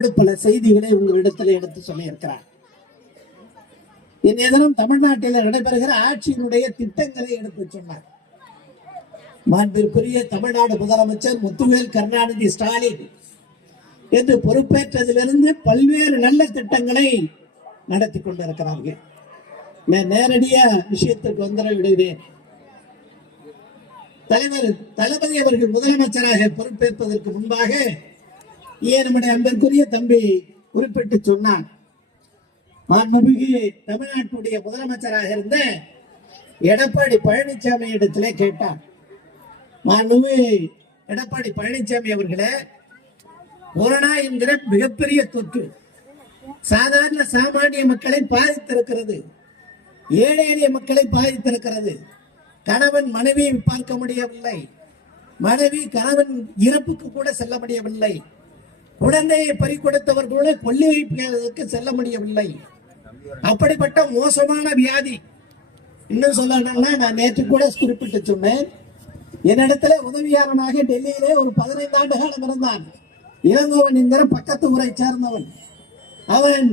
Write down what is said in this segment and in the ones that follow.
பல செய்திகளை உங்களிடத்தில் எடுத்து சொல்லியிருக்கிறார். இன்றைய தினம் தமிழ்நாட்டில் நடைபெறுகிற ஆட்சியினுடைய திட்டங்களை எடுத்து சொன்னார். மாண்பிற்குரிய தமிழ்நாடு முதலமைச்சர் முத்துவேல் கருணாநிதி ஸ்டாலின் என்று பொறுப்பேற்றதிலிருந்து பல்வேறு நல்ல திட்டங்களை நடத்தி கொண்டிருக்கிறார்கள். நான் நேரடியா விஷயத்திற்கு வந்துட விடுகிறேன். தலைவர் தளபதி அவர்கள் முதலமைச்சராக பொறுப்பேற்பதற்கு முன்பாக நம்முடைய அன்பிற்குரிய தம்பி குறிப்பிட்டு சொன்னார். மாண்புமிகு தமிழ்நாட்டுடைய முதலமைச்சராக இருந்த எடப்பாடி பழனிசாமி இடத்திலே கேட்டார். மாண்புமிகு எடப்பாடி பழனிசாமி அவர்களே, கொரோனா என்கிற மிகப்பெரிய தொற்று சாதாரண சாமானிய மக்களை பாதித்திருக்கிறது, ஏழை எளிய மக்களை பாதித்திருக்கிறது. கணவன் மனைவியை பார்க்க முடியவில்லை, மனைவி கணவன் இறப்புக்கு கூட செல்ல முடியவில்லை, குழந்தையை பறிகொடுத்தவர்களோட கொல்லி வைப்பதற்கு செல்ல முடியவில்லை. அப்படிப்பட்ட மோசமான வியாதி. இன்னும் சொல்லணும்னா, நான் நேற்று கூட குறிப்பிட்டு சொன்னேன், என்னிடத்துல உதவியாளனாக டெல்லியிலே ஒரு 15 ஆண்டு காலம் இருந்தான். இளங்கோவன் என்கிற பக்கத்து ஊரை சேர்ந்தவன். அவன்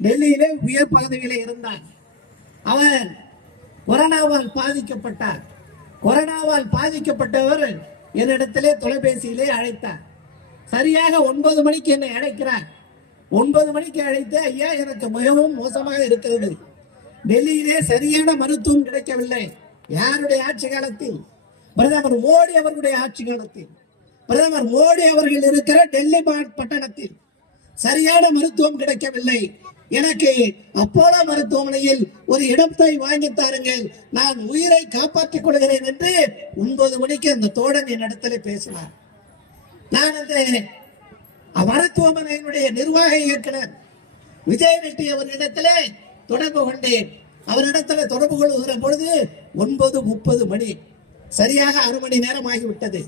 டெல்லியிலே உயர் பதவியிலே இருந்தான். அவன் கொரோனாவால் பாதிக்கப்பட்டார். கொரோனாவால் பாதிக்கப்பட்டவர் என்னிடத்திலே தொலைபேசியிலே அழைத்தார். சரியாக 9 மணிக்கு என்னை அழைக்கிறார். 9 மணிக்கு அழைத்து, ஐயா, எனக்கு மிகவும் மோசமாக இருக்கிறது, டெல்லியிலே சரியான மருத்துவம் கிடைக்கவில்லை. யாருடைய ஆட்சி காலத்தில்? பிரதமர் மோடி அவர்களுடைய ஆட்சி காலத்தில். பிரதமர் மோடி அவர்கள் இருக்கிற டெல்லி பட்டணத்தில் சரியான மருத்துவம் கிடைக்கவில்லை. எனக்கு அப்போலோ மருத்துவமனையில் ஒரு இடத்தை வாங்கி தாருங்கள், நான் உயிரை காப்பாற்றிக் கொள்கிறேன் என்று 9 மணிக்கு அந்த தோழன் என்னிடத்தில் பேசினார். நான் அந்த மருத்துவமனையினுடைய நிர்வாக இயக்குனர் விஜய் ரெட்டி அவரிடத்திலே தொடர்பு கொண்டேன். அவரிடத்தில் தொடர்பு கொள்கிற பொழுது 9:30 மணி, சரியாக 1/2 மணி நேரம் ஆகிவிட்டது.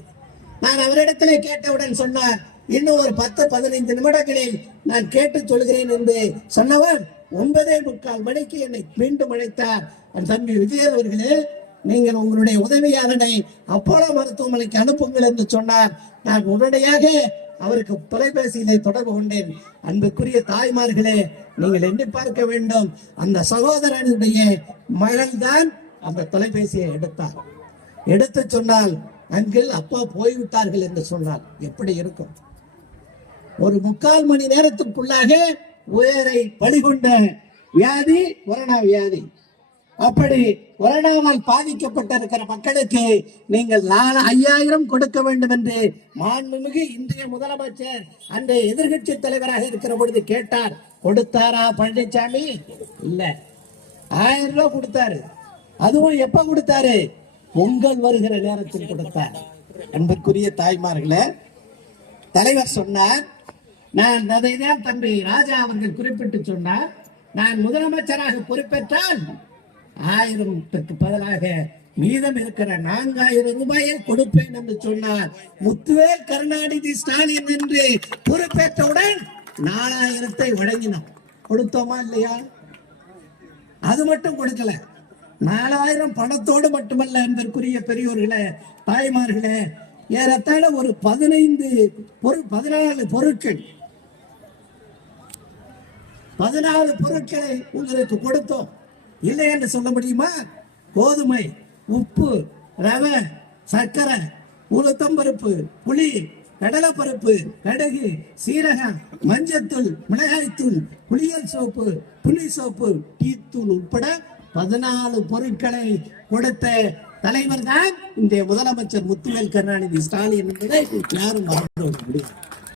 நான் அவரிடத்திலே கேட்டவுடன் சொன்னார், இன்னும் ஒரு 10-15 நிமிடங்களில் நான் கேட்டு சொல்கிறேன் என்று சொன்னவர் 9:45 மணிக்கு என்னை மீண்டும் அழைத்தார். என் தம்பி விஜய் அவர்களே, நீங்கள் உங்களுடைய உதவியாளனை அப்போலோ மருத்துவமனைக்கு அனுப்புங்கள் என்று சொன்னார். நான் உடனடியாக அவருக்கு தொலைபேசியிலே தொடர்பு கொண்டேன். அன்புக்குரிய தாய்மார்களே, நீங்கள் எண்ணி பார்க்க வேண்டும், அந்த சகோதரனுடைய மகள் தான் அந்த தொலைபேசியை எடுத்தார். எடுத்து சொன்னால், அங்கிள் அப்பா போய்விட்டார்கள் என்று சொன்னால் எப்படி இருக்கும்? ஒரு 3/4 மணி நேரத்துக்குள்ளாக உயிரை பலிகொண்ட வியாதி கொரோனா வியாதி. அப்படி கொரோனாவால் பாதிக்கப்பட்டிருக்கிற மக்களுக்கு நீங்கள் 5000 கொடுக்க வேண்டும் என்று மாண்புமிகு இன்றைய முதலமைச்சர் அன்றைய எதிர்கட்சி தலைவராக இருக்கிற பொழுது கேட்டார். கொடுத்தாரா பழனிசாமி? இல்ல, 1000 ரூபாய் கொடுத்தாரு. அதுவும் எப்ப கொடுத்தாரு? பொங்கல் வருகிற நேரத்தில் கொடுத்தார். அன்பிற்குரிய தாய்மார்களே, தலைவர் சொன்னார், நான் அதைதான் தம்பி ராஜா அவர்கள் குறிப்பிட்டு சொன்னார், நான் முதலமைச்சராக பொறுப்பேற்றால் 1000க்கு பதிலாக மீதம் இருக்கிற 4000 ரூபாயை கொடுப்பேன் என்று சொன்னார். முத்துவேல் கருணாநிதி ஸ்டாலின் என்று பொறுப்பேற்றவுடன் 4000 வழங்கினோம். கொடுத்தோமா இல்லையா? அது மட்டும் கொடுக்கல, 4000 பணத்தோடு மட்டுமல்ல. அன்பிற்குரிய பெரியோர்களே, தாய்மார்களே, ஏறத்தாழ ஒரு 14 பொருட்கள் 14 பொருட்களை உங்களுக்கு கொடுத்தோம். இல்லை என்று சொல்ல முடியுமா? கோதுமை, உப்பு, ரவை, சர்க்கரை, உளுத்தம்பருப்பு, புளி, கடலைப்பருப்பு, கடுகு, சீரகம், மஞ்சத்தூள், மிளகாய்த்தூள், புளியல் சோப்பு, புளி சோப்பு, டீத்தூள் உட்பட 14 பொருட்களை கொடுத்த தலைவர் தான் இந்த முதலமைச்சர் முத்துவேல் கருணாநிதி ஸ்டாலின் என்பதை யாரும் மறந்து முடியாது.